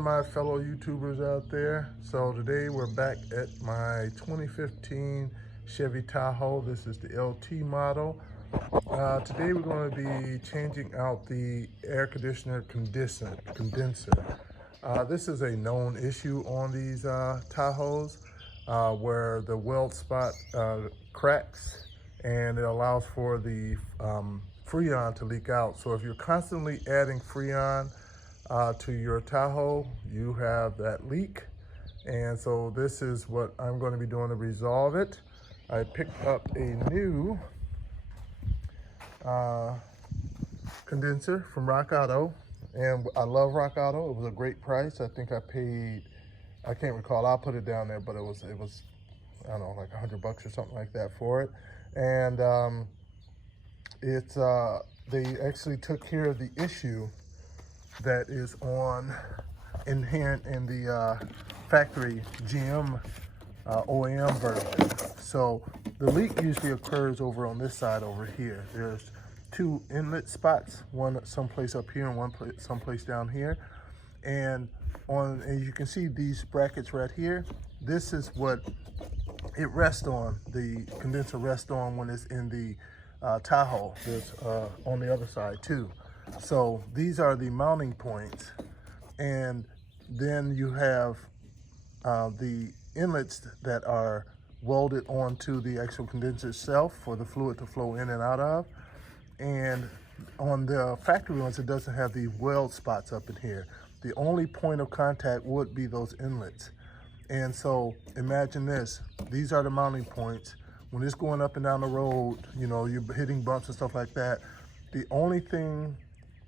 morning, my fellow YouTubers out there. So today we're back at my 2015 Chevy Tahoe. This is the LT model. Today we're going to be changing out the air conditioner condenser. This is a known issue on these Tahoes where the weld spot cracks and it allows for the Freon to leak out. So if you're constantly adding Freon to your Tahoe, you have that leak. And so this is what I'm going to be doing to resolve it. I picked up a new condenser from Rockauto, and I love Rockauto. It was a great price. I think I paid, I can't recall, I'll put it down there, but it was I don't know, like $100 or something like that for it. And they actually took care of the issue that is inherent in the factory GM OEM version. So the leak usually occurs over on this side over here. There's two inlet spots, one someplace up here and one someplace down here. And as you can see, these brackets right here, this is what it rests on, the condenser rests on when it's in the Tahoe. There's on the other side too. So these are the mounting points, and then you have the inlets that are welded onto the actual condenser itself for the fluid to flow in and out of. And on the factory ones, it doesn't have the weld spots up in here. The only point of contact would be those inlets. And so imagine this, these are the mounting points. When it's going up and down the road, you know, you're hitting bumps and stuff like that, the only thing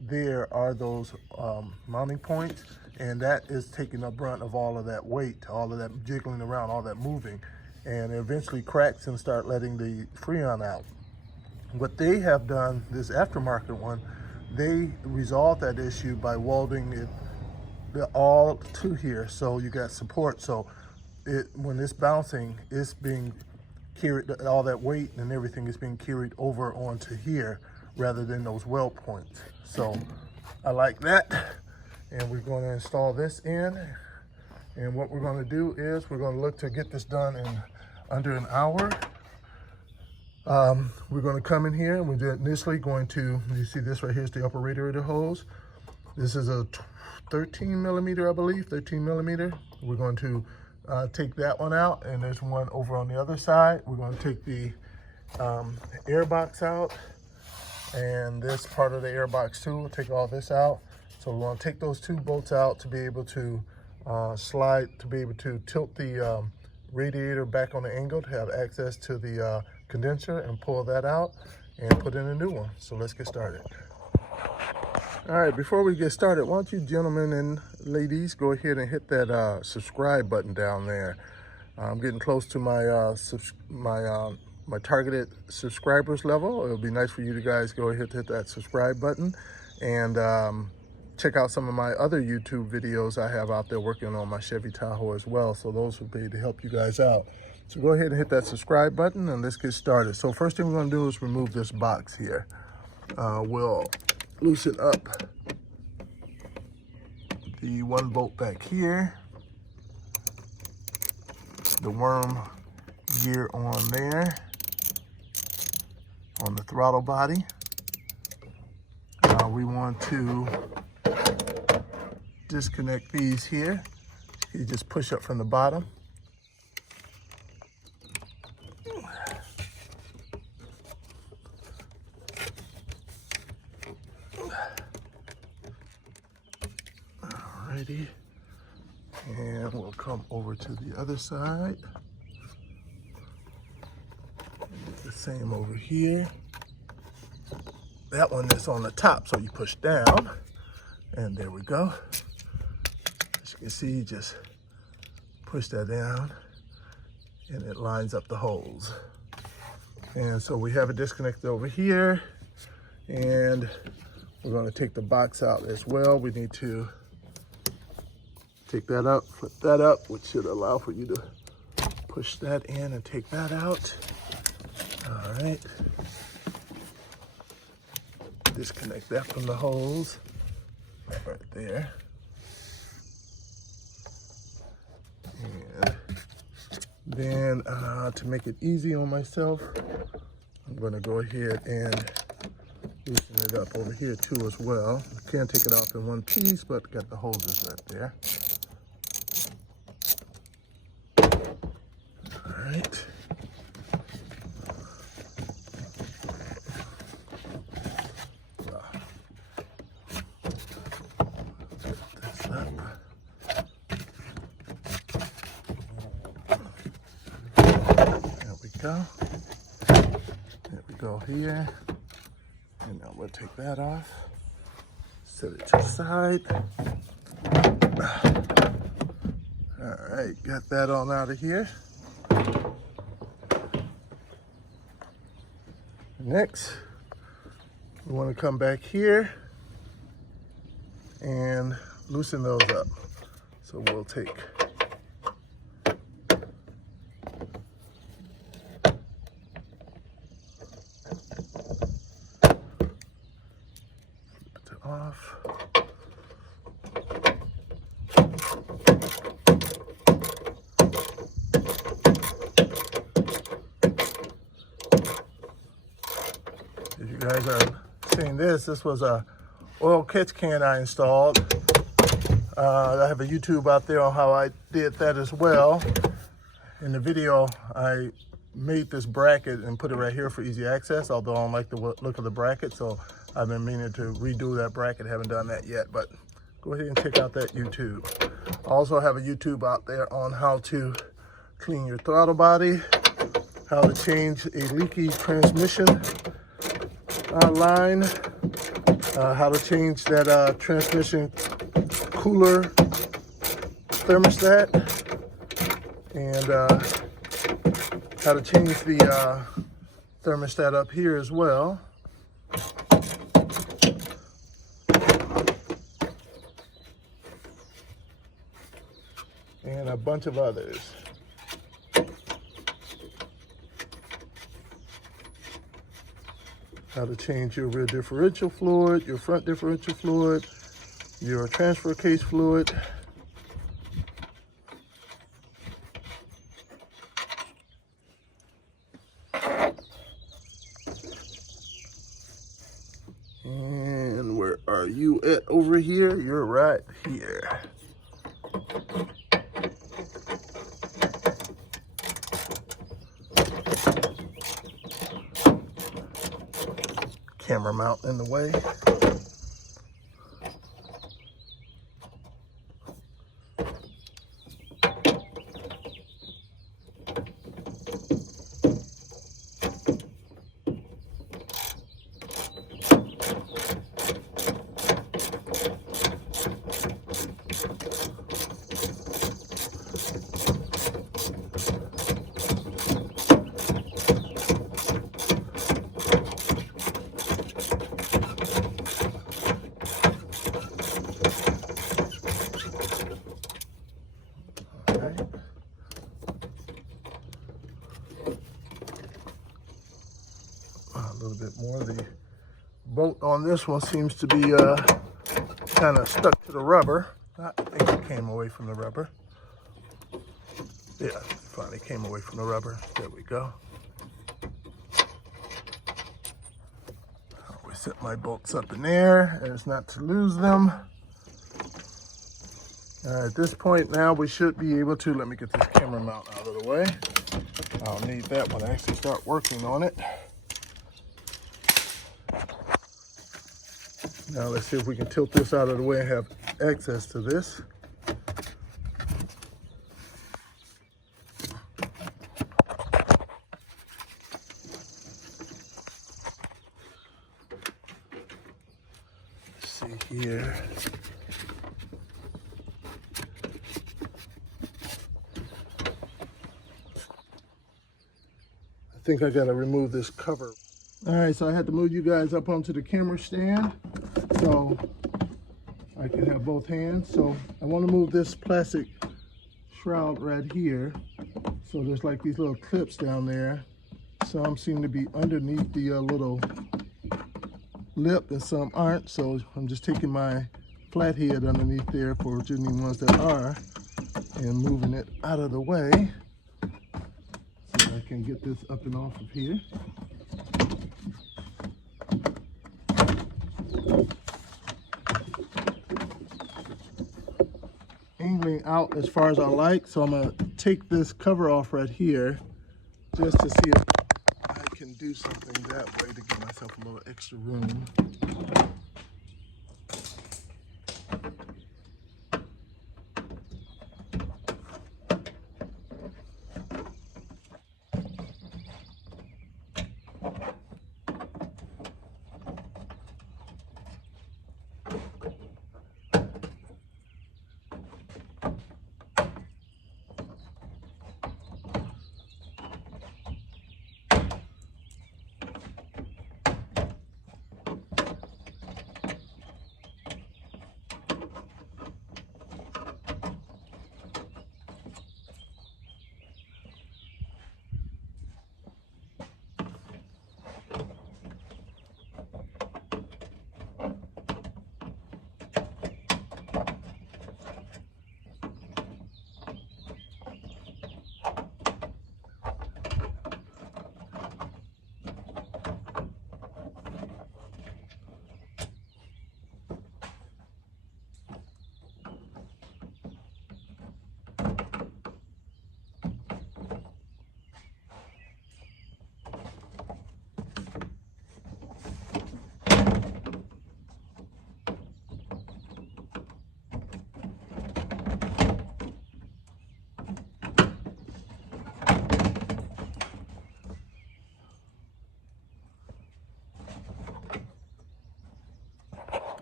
there are those mounting points, and that is taking up brunt of all of that weight, all of that jiggling around, all that moving, and it eventually cracks and start letting the Freon out. What they have done, this aftermarket one, they resolved that issue by welding it all to here, so you got support. So when it's bouncing, it's being carried, all that weight and everything is being carried over onto here rather than those weld points. So I like that, and we're going to install this in. And what we're going to do is we're going to look to get this done in under an hour. We're going to come in here and we're initially going to, you see this right here is the upper radiator hose. This is a 13 millimeter, I believe, 13 millimeter. We're going to take that one out, and there's one over on the other side. We're going to take the air box out, and this part of the air box too. We'll take all this out. So we're going to take those two bolts out to be able to slide, to be able to tilt the radiator back on the angle to have access to the condenser, and pull that out and put in a new one. So let's get started. All right, before we get started, why don't you gentlemen and ladies go ahead and hit that subscribe button down there. I'm getting close to my my targeted subscribers level. It'll be nice for you guys go ahead and hit that subscribe button, and check out some of my other YouTube videos I have out there working on my Chevy Tahoe as well. So those will be to help you guys out. So go ahead and hit that subscribe button and let's get started. So first thing we're going to do is remove this box here. We'll loosen up the one bolt back here, the worm gear on there, on the throttle body. We want to disconnect these here. You just push up from the bottom. Alrighty, and we'll come over to the other side. The same over here. That one is on the top, so you push down, and there we go. As you can see, you just push that down, and it lines up the holes. And so we have it disconnected over here, and we're going to take the box out as well. We need to take that up, flip that up, which should allow for you to push that in and take that out. All right. Disconnect that from the hose right there. Then to make it easy on myself, I'm going to go ahead and loosen it up over here too as well. I can't take it off in one piece, but got the hoses left there. All right. This up. There we go. There we go here. And now we'll take that off. Set it to the side. All right, got that on out of here. Next, we want to come back here and loosen those up. So we'll take off. If you guys are seeing this was a oil catch can I installed. I have a YouTube out there on how I did that as well. In the video, I made this bracket and put it right here for easy access, although I don't like the look of the bracket, so I've been meaning to redo that bracket. Haven't done that yet, but go ahead and check out that YouTube. I also have a YouTube out there on how to clean your throttle body, how to change a leaky transmission line, how to change that transmission cooler thermostat, and how to change the thermostat up here as well. And a bunch of others. How to change your rear differential fluid, your front differential fluid, your transfer case fluid. And where are you at over here? You're right here. Camera mount in the way. A little bit more. The bolt on this one seems to be kind of stuck to the rubber. I think it came away from the rubber. Yeah, finally came away from the rubber. There we go. I always set my bolts up in there as not to lose them. At this point now, we should be able to, let me get this camera mount out of the way. I'll need that when I actually start working on it. Now let's see if we can tilt this out of the way and have access to this. Let's see here. I think I gotta remove this cover. All right, so I had to move you guys up onto the camera stand so I can have both hands. So I want to move this plastic shroud right here. So there's like these little clips down there. Some seem to be underneath the little lip and some aren't. So I'm just taking my flathead underneath there for genuine ones that are and moving it out of the way. can get this up and off of here. Angling out as far as I like, so I'm gonna take this cover off right here just to see if I can do something that way to give myself a little extra room.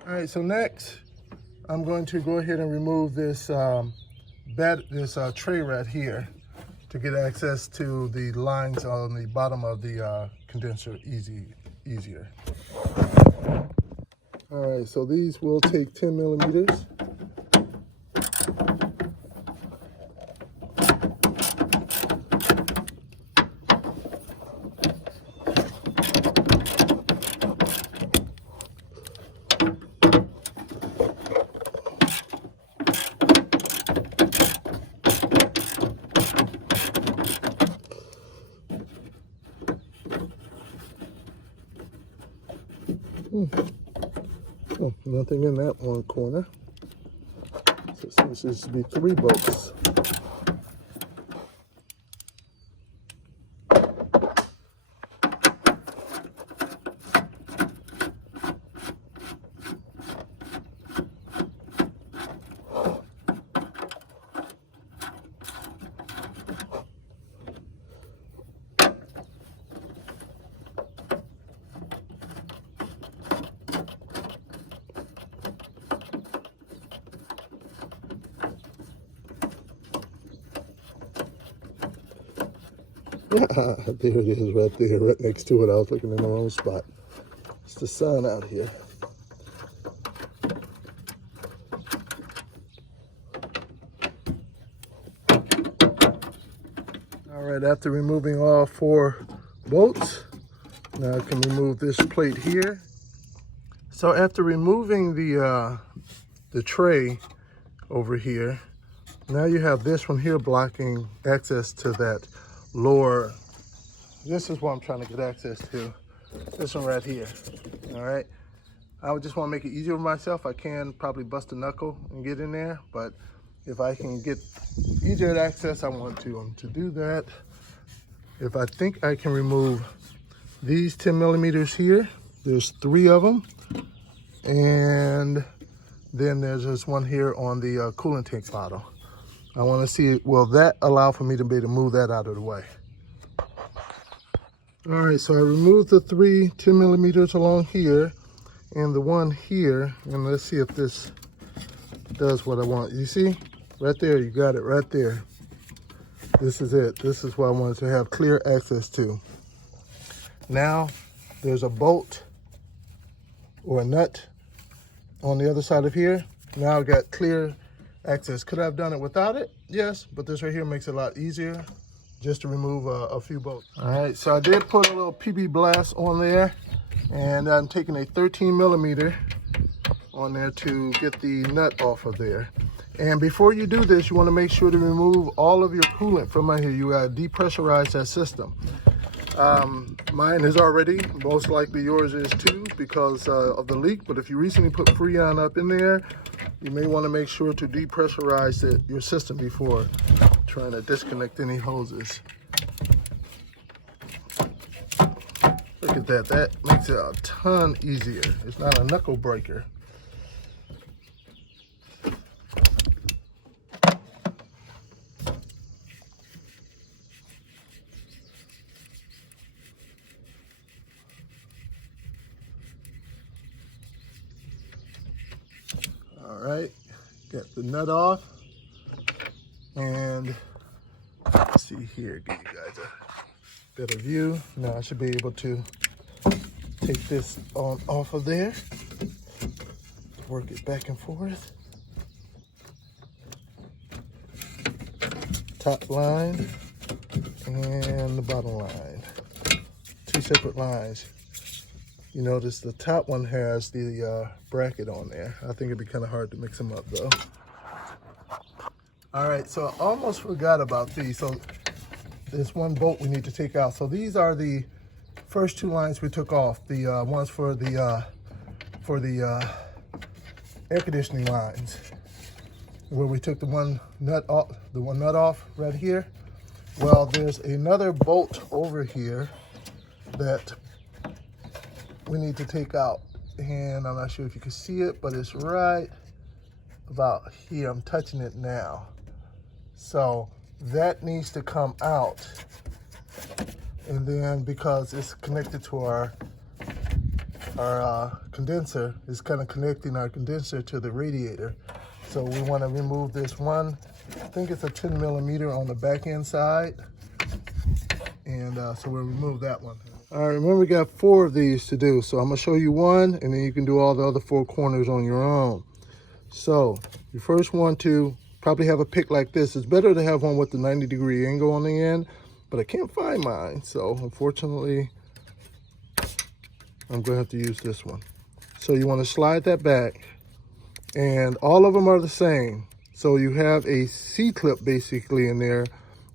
All right, so next I'm going to go ahead and remove this tray right here to get access to the lines on the bottom of the condenser easier. All right, so these will take 10 millimeters. Oh, nothing in that one corner. So it seems to be 3 bolts. There it is right there, right next to it. I was looking in the wrong spot. It's the sun out here. All right, after removing all 4 bolts, now I can remove this plate here. So after removing the tray over here, now you have this one here blocking access to that lower. This is what I'm trying to get access to. This one right here. All right. I would just want to make it easier for myself. I can probably bust a knuckle and get in there, but if I can get easier access, I want to do that. If I think I can remove these 10 millimeters here, there's 3 of them, and then there's this one here on the coolant tank bottle. I want to see, will that allow for me to be able to move that out of the way? All right, so I removed the 3 10 millimeters along here and the one here, and let's see if this does what I want. You see, right there, you got it right there. This is it. This is what I wanted to have clear access to. Now, there's a bolt or a nut on the other side of here. Now I've got clear access. Could I have done it without it? Yes, but this right here makes it a lot easier just to remove a few bolts. All right, so I did put a little PB blast on there, and I'm taking a 13 millimeter on there to get the nut off of there. And before you do this, you want to make sure to remove all of your coolant from out here. You got to depressurize that system. Mine is already, most likely yours is too, because of the leak. But if you recently put Freon up in there, you may want to make sure to depressurize your system before trying to disconnect any hoses. Look at that, that makes it a ton easier. It's not a knuckle breaker. All right, get the nut off, and let's see here, give you guys a better view. Now I should be able to take this on off of there, work it back and forth. Top line and the bottom line, two separate lines. You notice the top one has the bracket on there. I think it'd be kind of hard to mix them up though. All right, so I almost forgot about these. So there's one bolt we need to take out. So these are the first two lines we took off. The ones for the air conditioning lines, where we took the one nut off right here. Well, there's another bolt over here that we need to take out, and I'm not sure if you can see it, but it's right about here. I'm touching it now. So that needs to come out, and then because it's connected to our condenser, it's kind of connecting our condenser to the radiator. So we want to remove this one. I think it's a 10 millimeter on the back end side, and so we'll remove that one. All right, remember we got 4 of these to do, so I'm gonna show you one, and then you can do all the other 4 corners on your own. So you first want to probably have a pick like this. It's better to have one with the 90-degree angle on the end, but I can't find mine, so unfortunately I'm gonna have to use this one. So you want to slide that back, and all of them are the same. So you have a C-clip basically in there,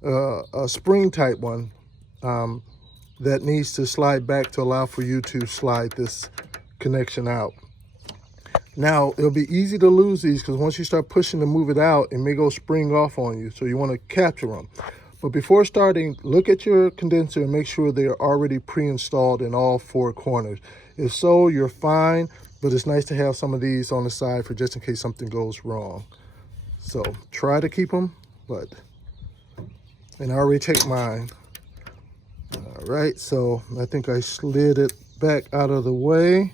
a spring type one, that needs to slide back to allow for you to slide this connection out. Now, it'll be easy to lose these because once you start pushing to move it out, it may go spring off on you. So you want to capture them. But before starting, look at your condenser and make sure they're already pre-installed in all 4 corners. If so, you're fine, but it's nice to have some of these on the side for just in case something goes wrong. So try to keep them, and I already checked mine. All right, so I think I slid it back out of the way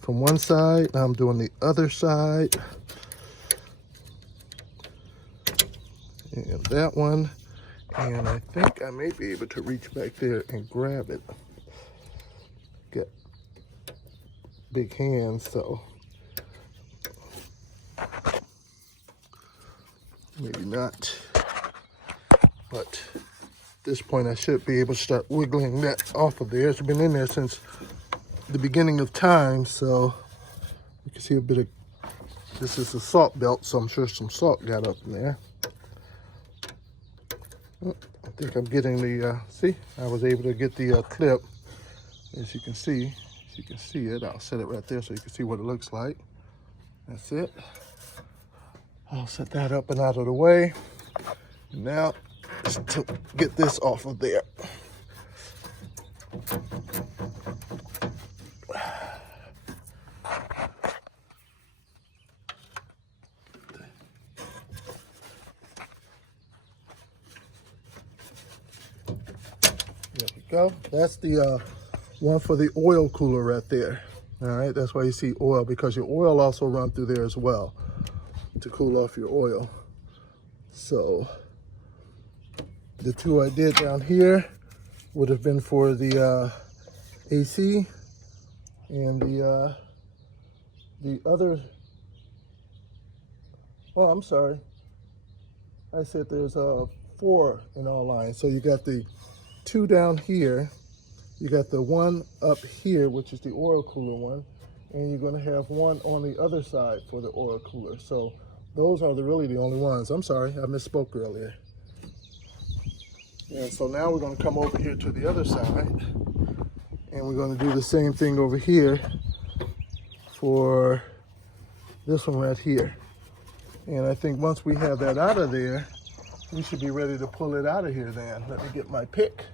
from one side. Now I'm doing the other side. And that one. And I think I may be able to reach back there and grab it. Got big hands, so maybe not. But at this point I should be able to start wiggling that off of there. It's been in there since the beginning of time, so you can see a bit of, this is a salt belt, so I'm sure some salt got up in there. I think I'm getting the, see, I was able to get the clip, as you can see. If you can see it, I'll set it right there so you can see what it looks like. That's it. I'll set that up and out of the way. And now, to get this off of there. There we go. That's the one for the oil cooler right there. All right, that's why you see oil, because your oil also runs through there as well to cool off your oil. So the 2 I did down here would have been for the AC, and the other, oh, I'm sorry, I said there's 4 in all lines. So you got the 2 down here, you got the one up here, which is the oil cooler one, and you're going to have one on the other side for the oil cooler. So those are really the only ones. I'm sorry, I misspoke earlier. And so now we're going to come over here to the other side, and we're going to do the same thing over here for this one right here. And I think once we have that out of there, we should be ready to pull it out of here then. Let me get my pick.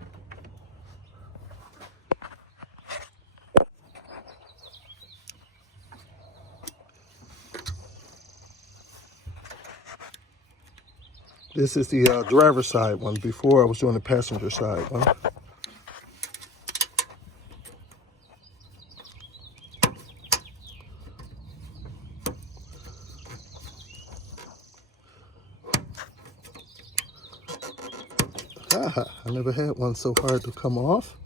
This is the driver's side one. Before I was doing the passenger side one. I never had one so hard to come off.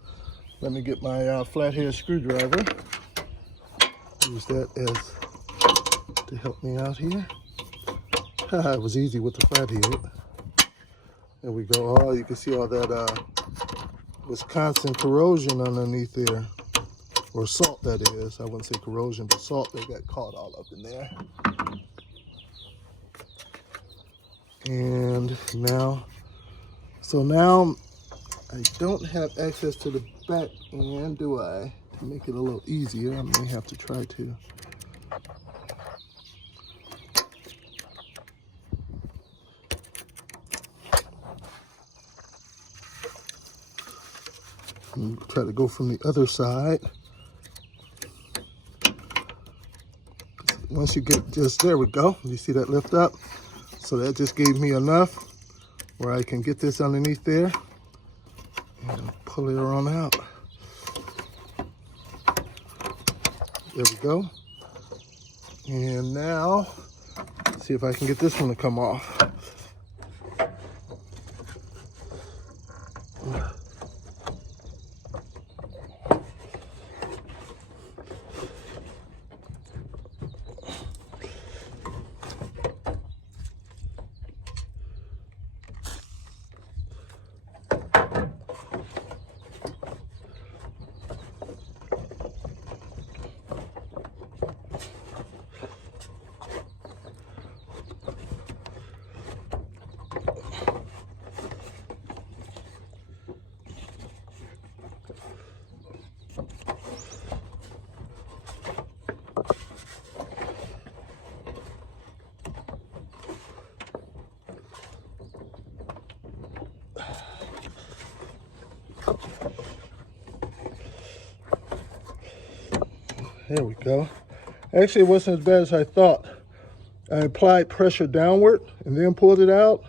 Let me get my flathead screwdriver. Use that as to help me out here. It was easy with the flathead. There we go. Oh, you can see all that Wisconsin corrosion underneath there. Or salt, that is. I wouldn't say corrosion, but salt that got caught all up in there. And now, so now I don't have access to the back end, do I? To make it a little easier, I may have to try to. Try to go from the other side. Once you get just, there we go. You see that lift up? So that just gave me enough where I can get this underneath there and pull it on out. There we go. And now, see if I can get this one to come off. There we go. Actually, it wasn't as bad as I thought. I applied pressure downward and then pulled it out,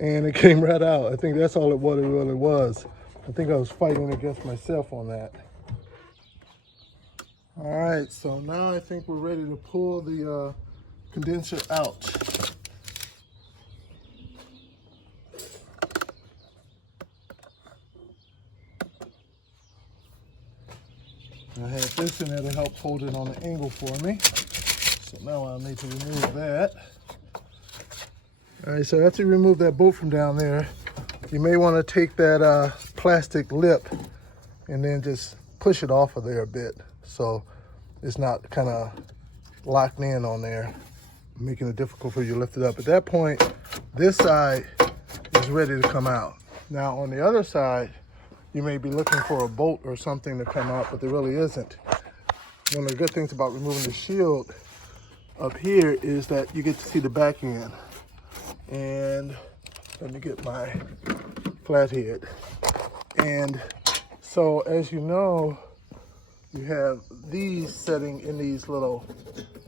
and it came right out. I think that's all it really was. I think I was fighting against myself on that. All right, so now I think we're ready to pull the condenser out. I have this in there to help hold it on the angle for me. So now I'll need to remove that. All right, so after you remove that bolt from down there, you may want to take that plastic lip and then just push it off of there a bit so it's not kind of locked in on there, making it difficult for you to lift it up. At that point, this side is ready to come out. Now on the other side, you may be looking for a bolt or something to come out, but there really isn't. One of the good things about removing the shield up here is that you get to see the back end. And let me get my flathead. And so as you know, you have these setting in these little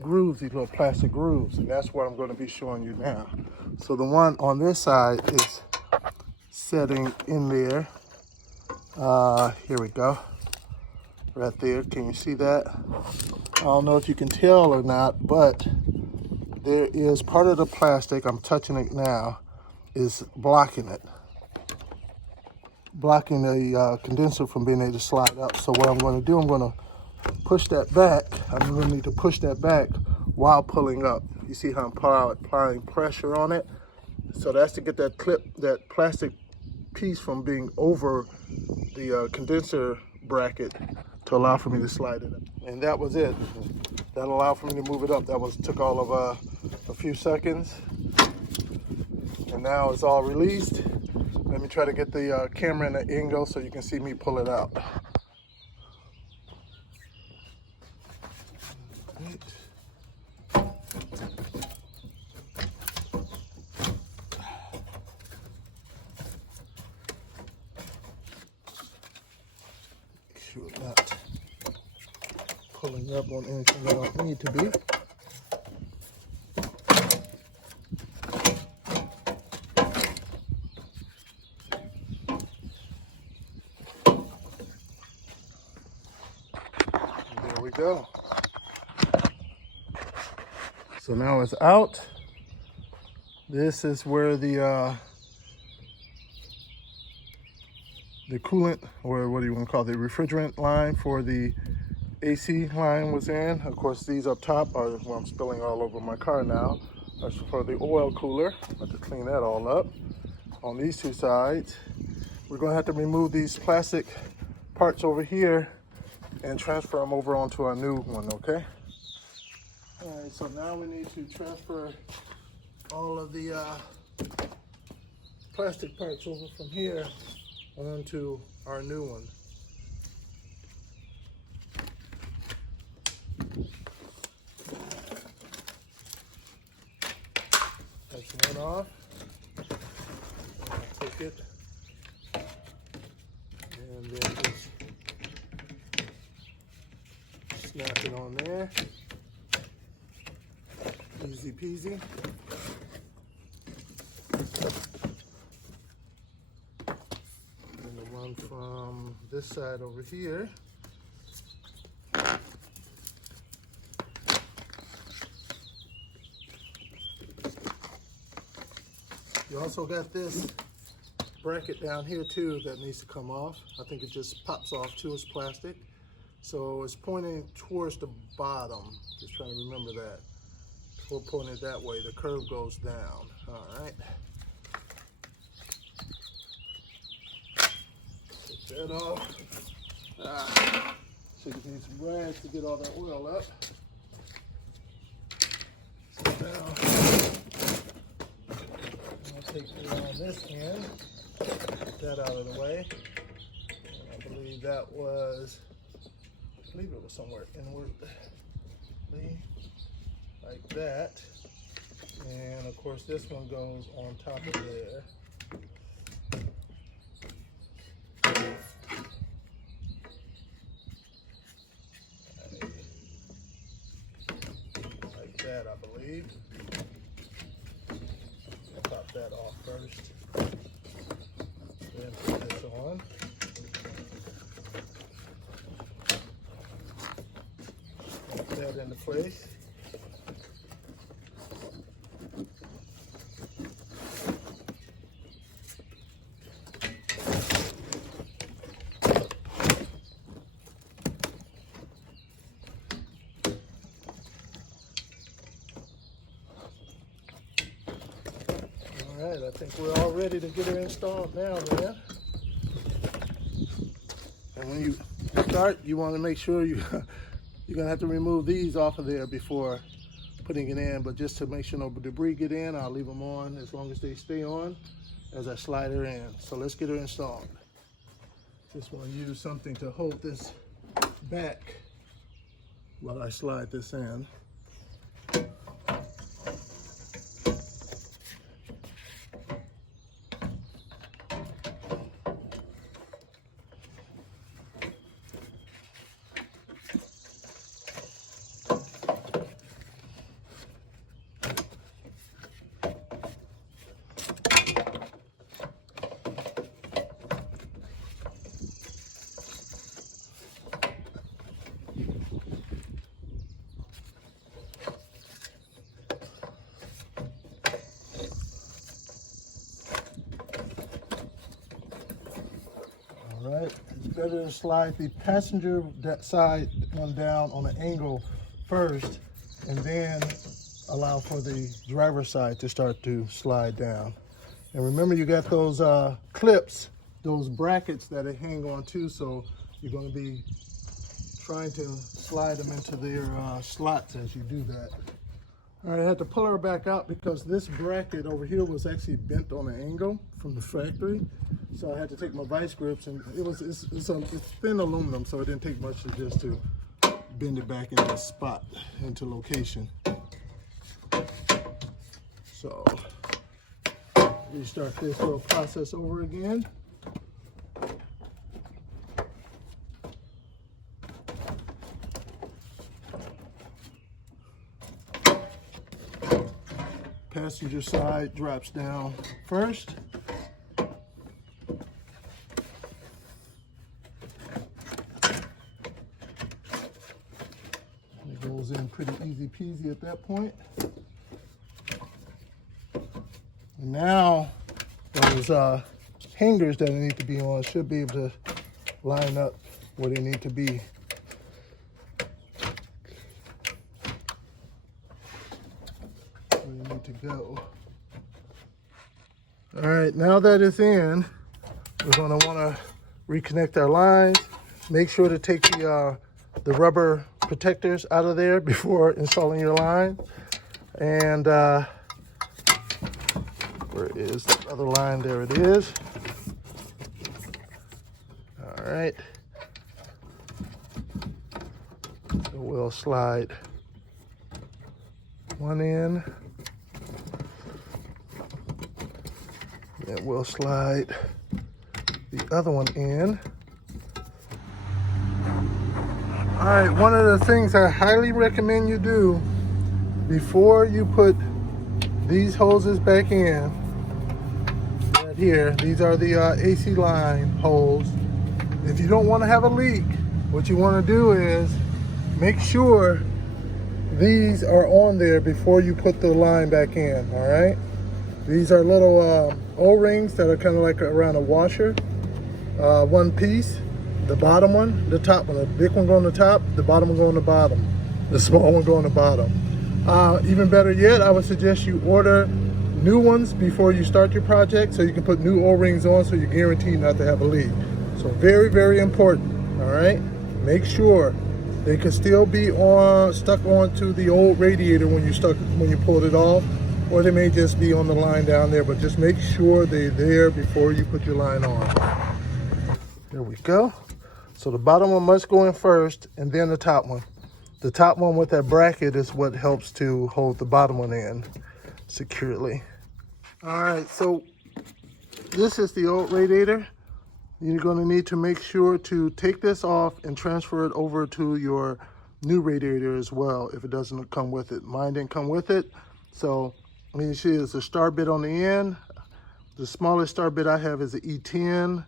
grooves, these little plastic grooves, and that's what I'm going to be showing you now. So the one on this side is setting in there. Here we go, right there. Can you see that? I don't know if you can tell or not, but there is part of the plastic, I'm touching it now, is blocking it. Blocking the condenser from being able to slide up. So what I'm going to do, I'm going to push that back. I'm going to need to push that back while pulling up. You see how I'm applying pressure on it? So that's to get that that plastic piece from being over the condenser bracket to allow for me to slide it up. And that was it. That allowed for me to move it up. That took all of a few seconds. And now it's all released. Let me try to get the camera in the angle so you can see me pull it out. Right. Make sure it's not pulling up on anything I don't need to be. There we go. So now it's out. This is where the coolant, or what do you want to call it, the refrigerant line for the AC line was in. Of course, these up top are, well, I'm spilling all over my car now, are for the oil cooler. I have to clean that all up. On these two sides, we're going to have to remove these plastic parts over here and transfer them over onto our new one, okay? All right, so now we need to transfer all of the plastic parts over from here onto our new one. That's one off. I'll take it and then just snap it on there. Easy peasy. And the one from this side over here. You also got this bracket down here too that needs to come off. I think it just pops off too, it's plastic. So it's pointing towards the bottom. Just trying to remember that. We'll point it that way. The curve goes down. All right. Take that off. So you need some rags to get all that oil up. So now I'll take it on this end. Get that out of the way. And I believe that was, it was somewhere inwardly. Like that, and of course this one goes on top of there. Like that, I believe. I'll pop that off first, then put this on. Put that into place. All right, I think we're all ready to get her installed now, man. And when you start, you want to make sure you're going to have to remove these off of there before putting it in. But just to make sure no debris get in, I'll leave them on as long as they stay on as I slide her in. So let's get her installed. Just want to use something to hold this back while I slide this in. All right, it's better to slide the passenger side one down on an angle first, and then allow for the driver's side to start to slide down. And remember, you got those clips, those brackets that they hang on to, so you're going to be trying to slide them into their slots as you do that. All right, I had to pull her back out because this bracket over here was actually bent on an angle from the factory. So I had to take my vice grips, and it's thin aluminum, so it didn't take much to bend it back in this spot, into location. So restart this little process over again. Passenger side drops down first. It goes in pretty easy peasy at that point. And now those hangers that need to be on should be able to line up where they need to be. To go. All right, now that it's in, we're going to want to reconnect our lines. Make sure to take the rubber protectors out of there before installing your line. And where is the other line? There it is. All right. So we'll slide one in. And we'll slide the other one in. All right, one of the things I highly recommend you do before you put these hoses back in, right here, these are the AC line holes. If you don't want to have a leak, what you want to do is make sure these are on there before you put the line back in, all right? These are little O-rings that are kind of like around a washer, one piece. The bottom one, the top one, the big one go on the top, the bottom one go on the bottom. The small one go on the bottom. Even better yet, I would suggest you order new ones before you start your project so you can put new O-rings on so you're guaranteed not to have a leak. So very, very important, all right? Make sure they can still be stuck onto the old radiator when you pulled it off, or they may just be on the line down there, but just make sure they're there before you put your line on. There we go. So the bottom one must go in first, and then the top one. The top one with that bracket is what helps to hold the bottom one in securely. All right, so this is the old radiator. You're gonna need to make sure to take this off and transfer it over to your new radiator as well if it doesn't come with it. Mine didn't come with it, so you see there's a star bit on the end. The smallest star bit I have is an E10.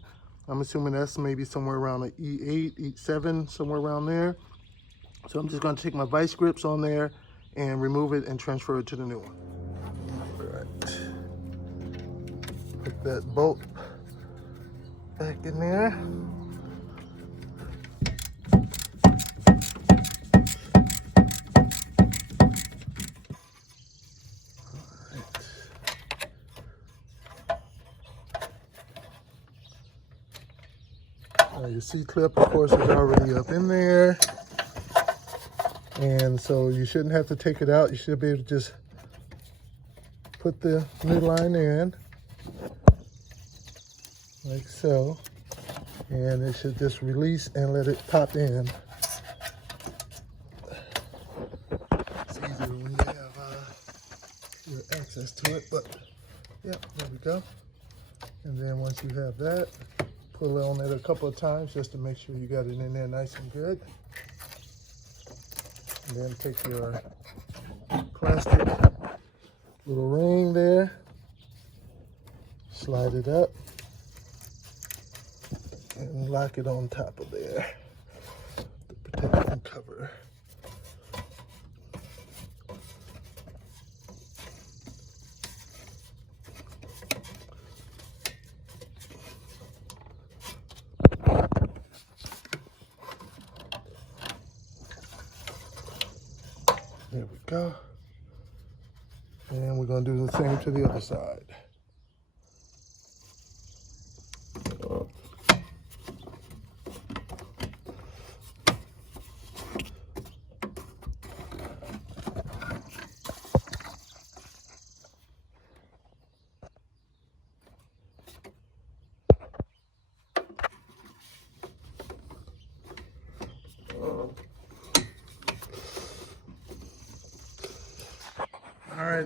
I'm assuming that's maybe somewhere around an E8, E7, somewhere around there. So I'm just gonna take my vice grips on there and remove it and transfer it to the new one. All right. Put that bolt back in there. Your C-clip, of course, is already up in there. And so you shouldn't have to take it out. You should be able to just put the new line in, like so. And it should just release and let it pop in. It's easier when you have your access to it, but yeah, there we go. And then once you have that, pull on it a couple of times just to make sure you got it in there nice and good. And then take your plastic little ring there, slide it up, and lock it on top of there, the protection cover. There we go. And we're going to do the same to the other side.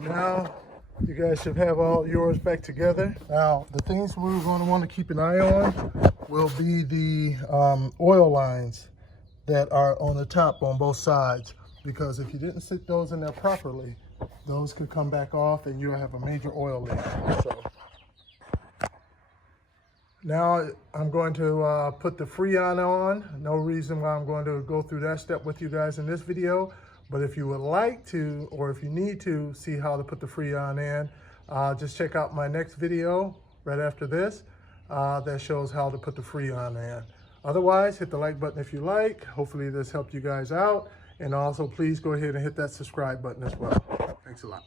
now you guys should have all yours back together. Now, the things we're going to want to keep an eye on will be the oil lines that are on the top on both sides, because if you didn't stick those in there properly, those could come back off and you'll have a major oil leak. So now I'm going to put the Freon on. No reason why I'm going to go through that step with you guys in this video, but if you would like to, or if you need to see how to put the Freon in, just check out my next video right after this that shows how to put the Freon in. Otherwise, hit the like button if you like. Hopefully this helped you guys out. And also, please go ahead and hit that subscribe button as well. Thanks a lot.